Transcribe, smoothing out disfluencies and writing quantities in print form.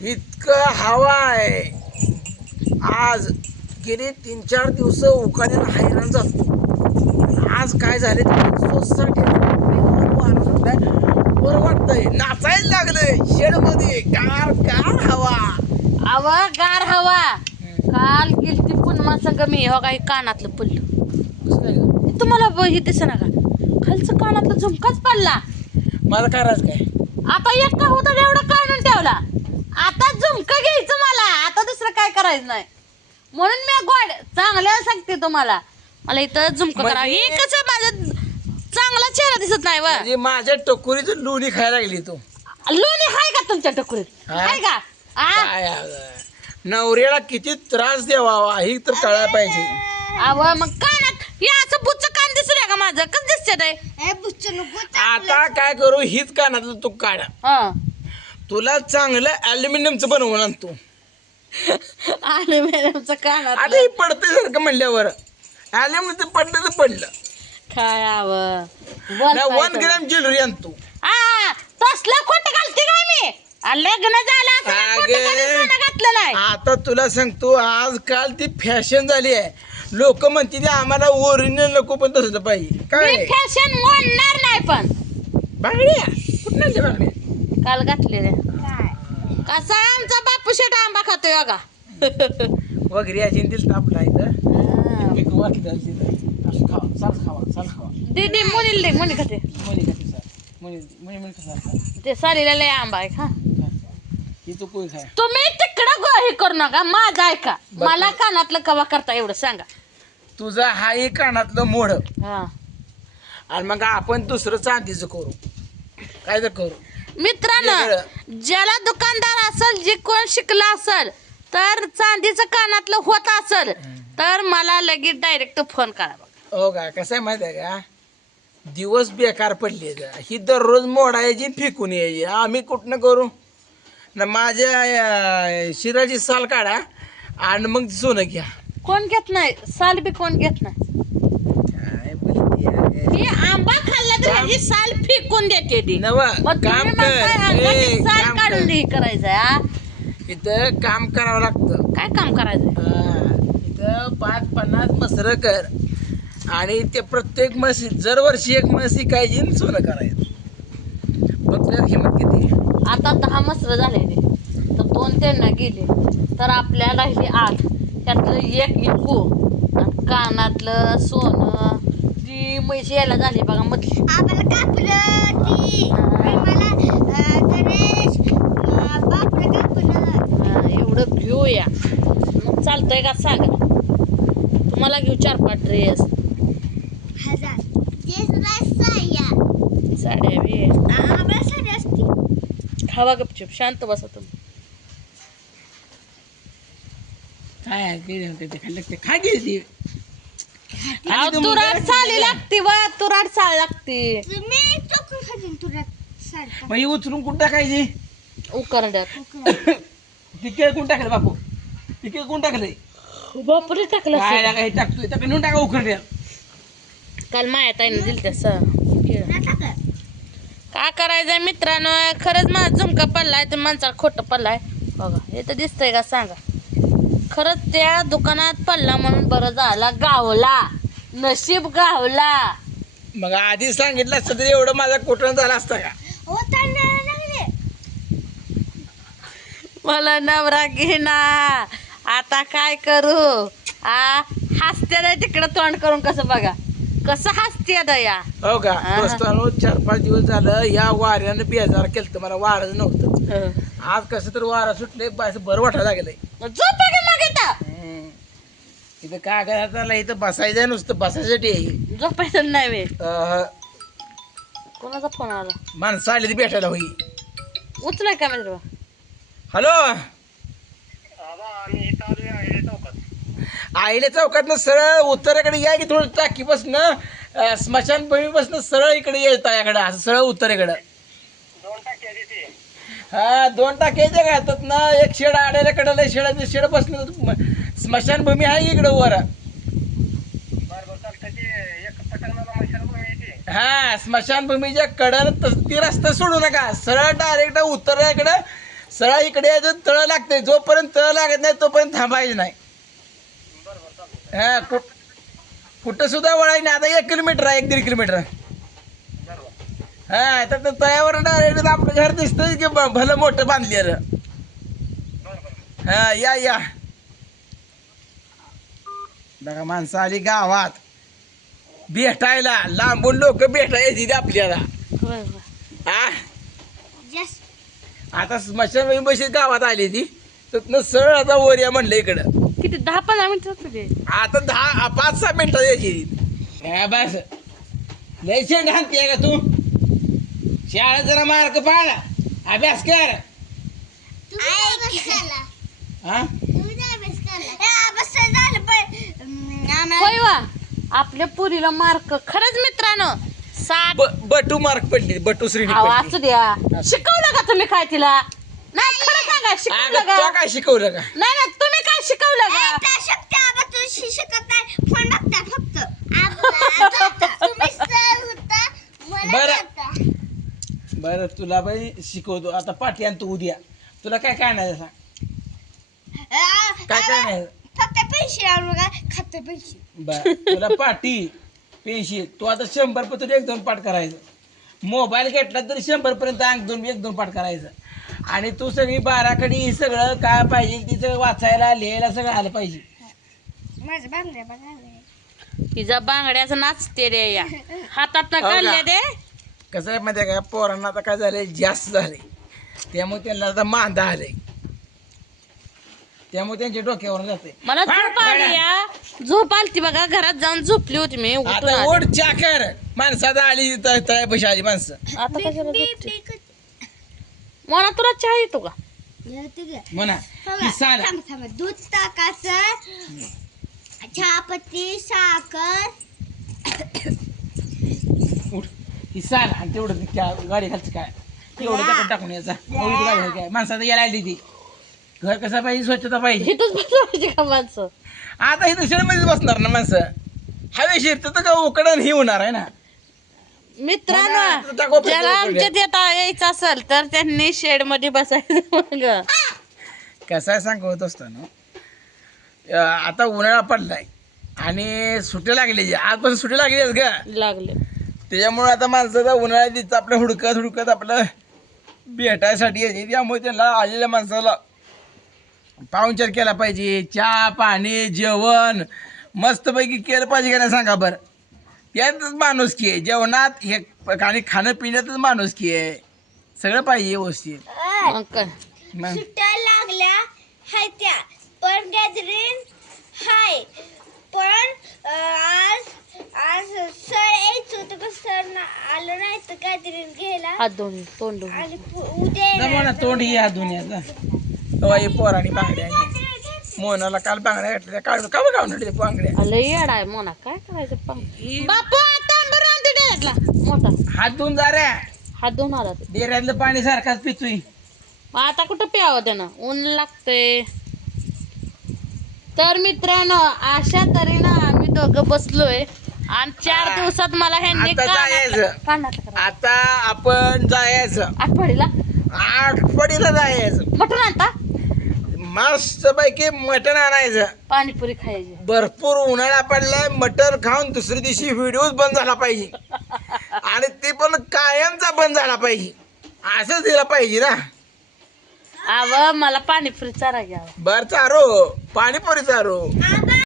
इतकं हवा आहे. आज गेली 3-4 दिवस उकाड्याला हैराण जातो. आज काय झाले सोसायटी बरं वाटतंय, नाचायला लागलंय शेडमध्ये. गार गार हवा. गार हवा. काल गेलती पुन्हा संग मी हो काही कानातलं पडलं. तुम्हाला हे दिसे ना का खालचं कानातलं झुमकाच पडला. मला करायचं काय आता एक का होता एवढा काढून ठेवला. आता झुमका घ्यायचं मला. आता दुसरं काय करायचं नाही म्हणून मी गोड चांगल्या सांगते तुम्हाला. मला इथं झुमका करा. हे कसं माझं चांगला चेहरा दिसत नाही वा. म्हणजे माझ्या टकोरीचं लोणी खायला लागली तू. लोणी हाय का तुमच्या टकुरीत? हाय का? काय नवऱ्याला किती त्रास द्यावा हे तर कळायला पाहिजे. अव मग कानात हे असं बुच्च कान दिसलंय का माझं? कसं दिसत आता काय करू, हीच कानातलं तू काढ. तुला चांगलं अल्युमिनियमचं बनवून आण तू. आणि मॅडमचं कानात आता हे पडतंय सारखं म्हणल्यावर अल्युमिनियम पडलं तर पडलं. काय आव 1 ग्रॅम ज्वेलरी आण तू. तसलं खोटं घालते काय मी? लग्न झालं असं काय खोटं कधी सोनं घातलं नाही. आता तुला सांगतो, आजकाल ती फॅशन झाली आहे. लोक म्हणते आम्हाला ओरिजिनल नको पण तसं पाहिजे. काय फॅशन म्हणणार नाही पण बांगड्या कुठल्या बांगड्या काल घातलेल्या. कसा आमचा बापू शेट आंबा खातोय बघा. वगैरे अशी दिल तापला इथं पीक वाटलं असं खावा, साल खावा, साल खावा. दीदी मुनील दे, मुनी खाते. मुली खाते सर, मुली कसा ते सालीला लय आंबा आहे खा. ही तू कोण खाय. तुम्ही तिकडं हे करू नका, माझं ऐका. मला कानातलं कवा करता एवढं सांगा. तुझा हा एक कानातलं मोड हा आणि मग आपण दुसरं चांदीचं करू. काय तर करू मित्रांनो. ज्याला दुकानदार असेल, जे कोण शिकला असेल तर चांदीचं कानातलं होत असेल तर मला लगेच डायरेक्ट फोन करा. हो का, कसं आहे माहिती आहे का, दिवस बेकार पडले. ही दररोज मोडायची फेकून यायची. आम्ही कुठनं करू ना. माझ्या शिराची साल काढा आणि मग सोनं घ्या. कोण घेत नाही साल बी, कोण घेत नाही. काय बोलते ही आंबा खाल्ला तर ह्याची साल फेकून देते ती. नवा मग काम तुम्ही म्हणताय अंगाची कर, साल काम काढून कर. हे करायचं. इथं काम करावं लागतं. काय काम करायचं? इथं 5-50 मसरं कर आणि ते प्रत्येक म्हशी दरवर्षी एक म्हशी कायची सोनं करायचं. बघ हिंमत किती. आता 10 मसर झाले तर 2 त्यांना गेले तर आपल्याला हे 8. त्यातलं एक इकू आणि कानातलं सोनं ती म्हशी यायला झाली बघा मधली. एवढं घेऊया मग चालतंय का सांगा. तुम्हाला घेऊ 4-5 ड्रेस, साड्या बी. खावा गपचूप, शांत बसा तुम्ही. काय काय गेली तुराड साली लागते व तुराड साल लागते. मग उचलून कुठं टाकायची. उकरड्यात तिकडे कोण टाकलं बापू, तिकडे कोण टाकलंय. बापरे टाकलं काय असेल. टाका हे टाकतोय टाका नेऊन टाका उखड्या. काल माया ताईने दिल तसं. काय करायचंय मित्रांनो, खरंच माझा झुमका पडलाय तर माणसाला खोटं पडलाय बघा. हे तर दिसतंय का सांगा. खरंच त्या दुकानात पडला म्हणून बरं झाला, गावला नशीब गावला. मग आधी सांगितलं असतं तर एवढं माझा कोटण झाला असता का. मला नवरा घेना आता काय करू. हसते नाही तिकडं तोंड करून. कसं बघा कसं हसते दया. हो का. दोस्तानो 4-5 दिवस झालं या वाऱ्यानं बेजार केलं. मला वारच नव्हतं. आज कसं तर वारा सुटले, बरं वाटायला लागलंय. झोपा की मग इथं. इथं काय करायचं, इथं बसायचं नुसतं बसायसाठी आहे. झोपायचं नाही वे. कोणाचा फोन आला? माणसं आली ती भेटायला होई. उचलाय का मित्र? हॅलो, आईले चौकातनं सरळ उत्तरेकडे या की थोडं टाकी बसणं स्मशानभूमी बसणं सरळ इकडे येत याकडं असं सरळ उत्तरेकडं. 2 टाक्याच्या घातात ना. एक शेड आड्याला कडला शेडाचं शेड बसणं स्मशानभूमी आहे इकडं वर. हा स्मशानभूमीच्या कडन ती रस्ता सोडू नका, सरळ डायरेक्ट उत्तरेकडं सरळ इकडे यायचं, तळ लागतंय. जोपर्यंत तळ लागत नाही तोपर्यंत थांबायचं नाही. हा कुठं सुद्धा वळायचं नाही. आता 1 किलोमीटर आहे, 1-1.5 किलोमीटर. हा तर तळ्यावर डायरेक्ट आपलं घर दिसतंय की भलं मोठं बांधलेलं. हा या बघा माणसं आली गावात भेटायला. लांबून लोक भेटायची आपल्याला. होय होय. हा आता स्मशानभूमी बशी गावात आली ती तर सरळ आता वर या म्हणलं इकडं. किती 10-15 मिनिटं होते. आता 5-6 मिनिटं यायची. बस लय शेंड हाणते का तू? शाळेत जरा मार्क पाड, अभ्यास कर. हा होय वा. आपल्या पुरीला मार्क खरंच मित्रांनो 7. बटू मार्क पडली, बटू श्रेणी अहो, पडली. असू द्या. शिकवलं का तुम्ही काय तिला? नाही खरं सांगा, शिकवलं अगं, का? तो काय शिकवलं का? नाही तुम्ही काय शिकवलं का? बरं तुला बाई शिकवतो आता. पाठी आण तू उद्या. तुला काय काय नाही सांग. काय काय नाही बर तुला पाठी पेन्शिल. तू आता 100 पत्र 1-2 पाठ करायचं. मोबाईल घेतला तरी 100 पर्यंत 1-2 पाठ करायचं. आणि तू सगळी 12 खडी सगळं काय पाहिजे तिचं वाचायला लिहायला सगळं आलं पाहिजे. तिचा बांगड्याचं नाचते रे या हातात हो का? काढले दे. कसं आहे माहिती आहे का, पोरांना आता काय झालंय, जास्त झाले. त्यामुळे त्यांना आता मांदा आले. त्यामुळे त्यांच्या डोक्यावर जाते. मला झोप आली या. झोप आलती बघा. घरात जाऊन झोपली होती मी. उठून आता आले. ओढ चाकर माणसात आली तळ्यापाशी आली माणसं. आता कशाला झोपते? मला तुला चहा येतो का? म्हणा ही साल दूध टाकायचं, चहापत्ती, साखर. उठ ही साल आणि तेवढं त्या गाडी खालचं काय तेवढं त्याच्यात टाकून यायचा. एवढी गाडी आहे काय माणसाचं यायला आली ती. घर कसं पाहिजे, स्वच्छता पाहिजे. इथंच बसवायची का माणसं? आता ही शेडमध्येच बसणार ना माणसं. हवेशीर तर का उकडण ही होणार आहे ना. मित्रांनो, टाकू ज्याला आमच्यात येता यायचं असेल तर त्यांनी शेड मध्ये बसायचं. मग कसं आहे सांगत असताना, आता उन्हाळा पडलाय आणि सुट्टी लागली. आजपासून सुट्टी लागली आहेत का? लागले. त्याच्यामुळे आता माणसाचा उन्हाळ्यात आपलं हुडकत आपलं भेटायसाठी यायचे. त्यामुळे त्यांना आलेल्या माणसाला पाहुणचार केला पाहिजे. चहा पाणी जेवण मस्तपैकी केलं पाहिजे का नाही सांगा बरं. यातच माणुसकी आहे. जेवणात हे आणि खाणं पिण्यातच माणुसकी आहे. सगळं पाहिजे व्यवस्थित. मग काय? मग सुट्ट्या लागल्या हाय त्या, पण गॅदरिंग हाय. पण आज सर यायचं होतं, पण सर आलं नाही तर गॅदरिंग घ्यायला. हात दोन तोंड धुवून. आणि उद्या जमवणार तोंड ही ह्या दुनियाचा. तेव्हा हे पोरांनी बांगड्या आणल्या. मोनाला काल बांगड्या घातल्या. काढून का बघा ते बांगड्या. लय येडा आहे मोना. काय करायचं बापू? तांबर आणते डेऱ्यातला मोठा. हात धुवून जा रे. हात धुवून आला ते. डेऱ्यातलं पाणी सारखाच पितोय. मग आता कुठं प्यावं त्यानं? ऊन लागतंय. तर मित्रांनो, अशा तऱ्हेनं आम्ही दोघं बसलोय आणि 4 दिवसात मला ह्यांनी आता जायचं. कानातलं आता आपण जायचं आठवडीला आठवडीला जायचं. मटण आणता, मस्त पैकी मटण आणायचं. पाणीपुरी खायची. भरपूर उन्हाळा पडलाय. मटण खाऊन दुसऱ्या दिवशी व्हिडिओ बंद झाला पाहिजे. आणि ते पण कायमचा बंद झाला पाहिजे. असंच दिला पाहिजे ना. अव मला पाणीपुरी चारा घ्यावं. बर चारो पाणीपुरी चारो.